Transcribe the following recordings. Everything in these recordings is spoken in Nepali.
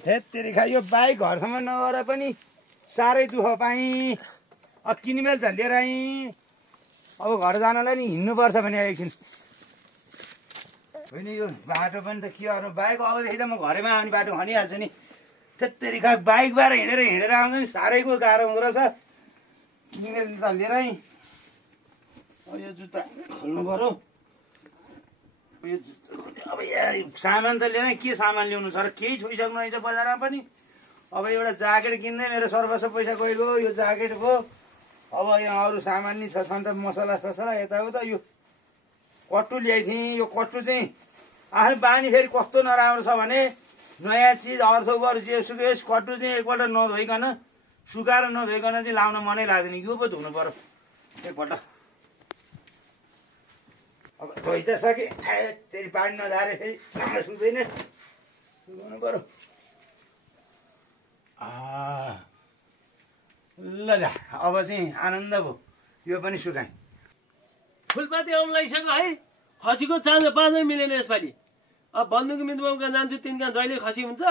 हेत्तेरी खा यो बाइक घरसम्म नगएर पनि साह्रै दुःख पाएँ। अब किनमेल त लिएर आएँ, अब घर जानलाई नि हिँड्नुपर्छ भने एकछिन होइन। यो बाटो पनि त के गर्नु, बाइक अबदेखि त म घरैमा आउने बाटो खनिहाल्छु नि। हेत्तेरी खा बाइकबाट हिँडेर आउँदा नि साह्रैको गाह्रो हुँदो रहेछ। किनमेल त लिएर आएँ, यो जुत्ता खोल्नु पर्यो। यो अब यहाँ सामान त लिएर के सामान ल्याउनु छ र, केही छोइसक्नु रहेछ बजारमा पनि। अब एउटा ज्याकेट किन्दै मेरो सर्वस्व पैसा गइगयो, यो ज्याकेट भयो। अब यहाँ अरू सामान नि छ त मसला ससला यताउता। यो कट्टु ल्याइ थिएँ, यो कट्टु चाहिँ आफ्नो बानी फेरि कस्तो नराम्रो छ भने नयाँ चिज अर्थोबर जेसुकै होस् कट्टु चाहिँ एकपल्ट नधोइकन सुकाएर नधोइकन चाहिँ लाउन मनै लाग्दैन। यो पो धुनु पर्यो एकपल्ट। अब धोइ त सके, फेरि पानी नझारे फेरि राम्रो सुक्दैन, सुकाउनु पर्यो। ल जा अब चाहिँ आनन्द भयो, यो पनि सुकाएँ। फुलपाती आउनु लागिसक्यो है। खसीको चाँजो पाँचै मिलेन यसपालि। अब बन्दुकी मित्रबाबु कहाँ जान्छु, तिनका जहिले खसी हुन्छ।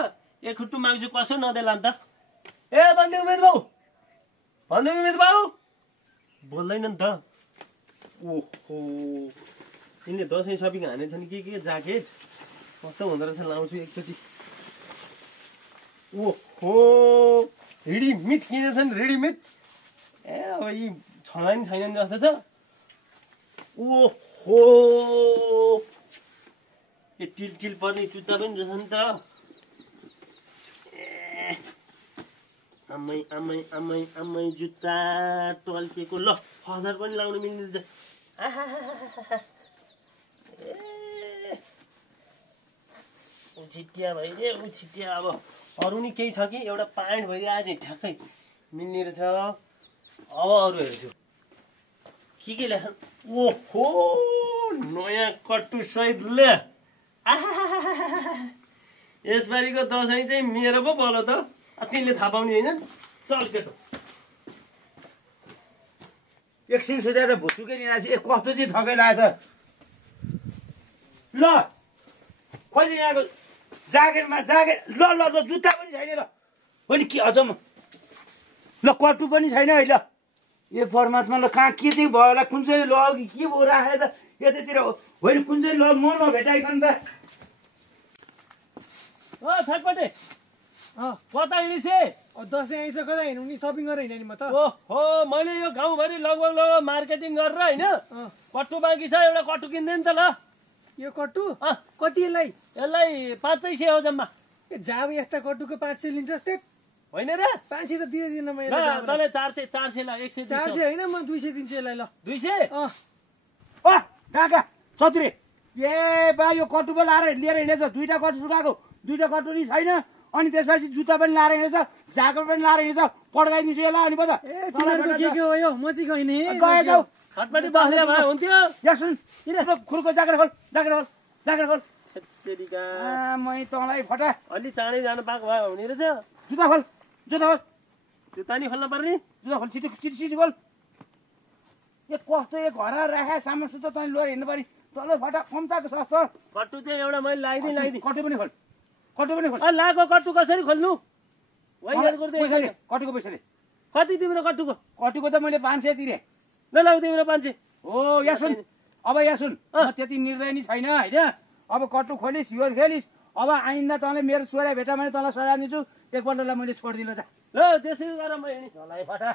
एक खुट्टु माग्छु कसो नदेला नि त। ए बन्दुकी मित्रबाबु, बन्दुकी मित्रबाबु बोल्दैन नि त। ओहो, यिनले दसैँ सपिङ हानेछन् के ज्याकेट कस्तो हुँदो रहेछ, लाउँछु एकचोटि। ओहो, रेडिमेड किनेछन्, रेडिमेड। ए अब यी छन् छैनन् जस्तो छ। ओहो, यो टिल पर्ने जुत्ता पनि रहेछ नि त। ए आमै जुत्ता टल्केको। ल फदर पनि लाउनु मिल्ने रहेछ। ऊ छिट्टिया भइदिए, ऊ छिट्टिया। अब अरू नि केही छ कि, एउटा प्यान्ट भइदियो आज ठ्याक्कै मिल्ने रहेछ। अब अरू हेर्छु के ल्याख। ओहो, नयाँ कट्टु सहित ले। यसपालिको दसैँ चाहिँ मेरो पो बोलो त, तिमीले थाहा पाउने होइन। चल केटो, एकछिन सोचे त भुसुकै नि ए कस्तो चाहिँ थकै लागेछ। ल कहिले यहाँको ज्याकेटमा ज्याकेट, ल जुत्ता पनि छैन। ल होइन के अचम्म, ल कट्टु पनि छैन है। ल ए परमात्मा, ल कहाँ के चाहिँ भयो होला, कुन चाहिँ ल अघि के भयो राखेर त यतातिर होइन, कुन चाहिँ ल म नभेटाइकन त। छटपटे कता हिँडिसे? दसैँ आइस कता हिँड्नु नि, सपिङ गरेर हिँड्ने नि म त। ओहो, मैले यो गाउँभरि लगभग मार्केटिङ गरेर होइन कट्टु बाँकी छ, एउटा कट्टु किन्दै नि त। ल यो कट्टु कति यसलाई 500 हो जम्मा। जाब यस्ता कट्टुको 500 लिन्छ जस्तै होइन र? 500 त दिँदैन मैले। तँले 400 ला, 100 400 होइन, म 200 दिन्छु यसलाई। ल 200। काका चतुरे, ए बा यो कट्टु पो लिएर हिँडेछ। दुईटा कट्टु सुकाएको, दुईटा कट्टु नि छैन। अनि त्यसपछि जुत्ता पनि लाएर हिँडेछ, ज्याकेट पनि लाएर हिँडेछ। पड्काइदिन्छु यसलाई। अनि पो त के हो यो, म चाहिँ गइने गए जाऊ। छटपटी बस्दा भए हुन्थ्यो। यहाँ सुन, खुर्को ज्याकेट खोल, ज्याकेट खोल। मै तँलाई फटा अलि चाँडै जानु पाएको भए हुने रहेछ। जुत्ता खोल। जुत्ता नि खोल्न पर्ने। जुत्ता खोल, छिटो खोल। यो कस्तो एक घर राखे सामान सुत्ता तैँले लिएर हिँड्नु पर्ने। तँलाई फटा कम्ताको सस्तो। कट्टु चाहिँ एउटा मैले लगाइदिएँ। कट्टु पनि खोल। लाएको कट्टु कसरी खोल्नु? कट्टुको पैसाले कति तिम्रो कट्टुको? कट्टुको त मैले 500 तिरे। ल लाउ तिम्रो 500। हो यहाँ सुन, अब यहाँ सुन, म त्यति निर्दय नि छैन होइन। अब कट्टु खोलिस्, यो खेलिस्। अब आइन्दा तँले मेरो छोरा भेटा भने तँलाई सजाय दिन्छु। एकपल्टलाई मैले छोडिदिनु। ल त्यसै गरेर म हिँड्छु। तँलाई फटा।